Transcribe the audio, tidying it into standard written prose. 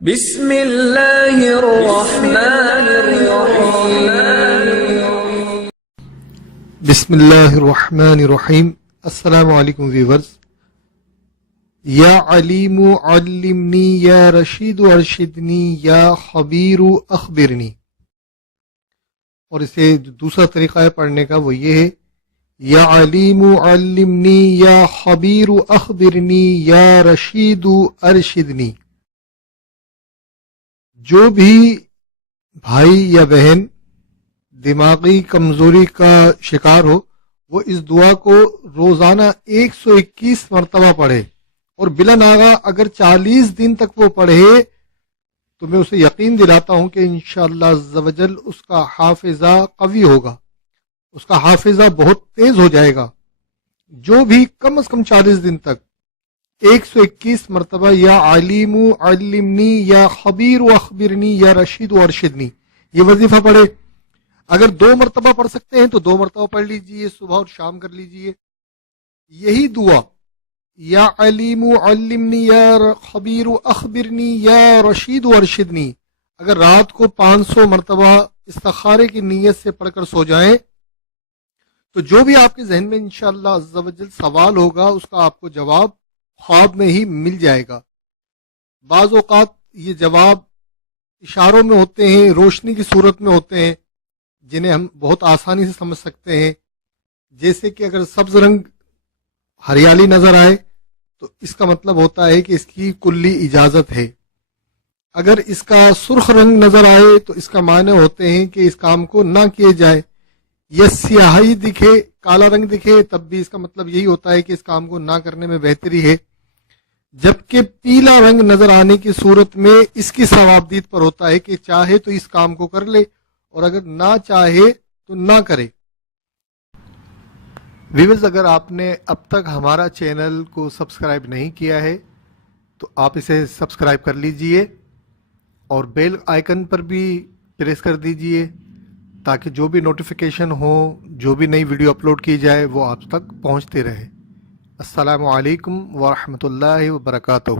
بسم اللہ الرحمن الرحیم۔ بسم اللہ الرحمن الرحیم۔ السلام علیکم ویورز۔ یا علیم علمنی، یا رشید ارشدنی، یا خبیر اخبرنی۔ اور اسے جو دوسرا طریقہ ہے پڑھنے کا وہ یہ ہے، یا علیم علمنی، یا خبیر اخبرنی، یا رشید ارشدنی۔ جو بھی بھائی یا بہن دماغی کمزوری کا شکار ہو وہ اس دعا کو روزانہ 121 مرتبہ پڑھے، اور بلا ناغہ اگر 40 دن تک وہ پڑھے تو میں اسے یقین دلاتا ہوں کہ انشاءاللہ عز و جل اس کا حافظہ قوی ہوگا، اس کا حافظہ بہت تیز ہو جائے گا۔ جو بھی کم از کم 40 دن تک 121 مرتبہ یا علیم علمنی، یا خبیر اخبرنی، یا رشید ارشدنی یہ وظیفہ پڑھے۔ اگر 2 مرتبہ پڑھ سکتے ہیں تو 2 مرتبہ پڑھ لیجئے، صبح اور شام کر لیجئے۔ یہی دعا یا علیم علمنی، یا خبیر اخبرنی، یا رشید ارشدنی اگر رات کو 500 مرتبہ استخارے کی نیت سے پڑھ کر سو جائیں تو جو بھی آپ کے ذہن میں انشاءاللہ عز و جل سوال ہوگا اس کا آپ کو جواب خواب میں ہی مل جائے گا۔ بعض اوقات یہ جواب اشاروں میں ہوتے ہیں، روشنی کی صورت میں ہوتے ہیں، جنہیں ہم بہت آسانی سے سمجھ سکتے ہیں۔ جیسے کہ اگر سبز رنگ ہریالی نظر آئے تو اس کا مطلب ہوتا ہے کہ اس کی کلی اجازت ہے۔ اگر اس کا سرخ رنگ نظر آئے تو اس کا معنی ہوتے ہیں کہ اس کام کو نہ کیے جائے۔ یہ سیاہی دکھے، کالا رنگ دکھے تب بھی اس کا مطلب یہی ہوتا ہے کہ اس کام کو نہ کرنے میں بہتری ہے۔ جبکہ پیلا رنگ نظر آنے کی صورت میں اس کی ثوابدید پر ہوتا ہے کہ چاہے تو اس کام کو کر لے، اور اگر نہ چاہے تو نہ کرے۔ ویورز، اگر آپ نے اب تک ہمارا چینل کو سبسکرائب نہیں کیا ہے تو آپ اسے سبسکرائب کر لیجئے، اور بیل آئیکن پر بھی پریس کر دیجئے تاکہ جو بھی نوٹیفیکیشن ہو، جو بھی نئی ویڈیو اپلوڈ کی جائے وہ آپ تک پہنچتے رہے۔ السلام علیکم ورحمۃ اللہ وبرکاتہ۔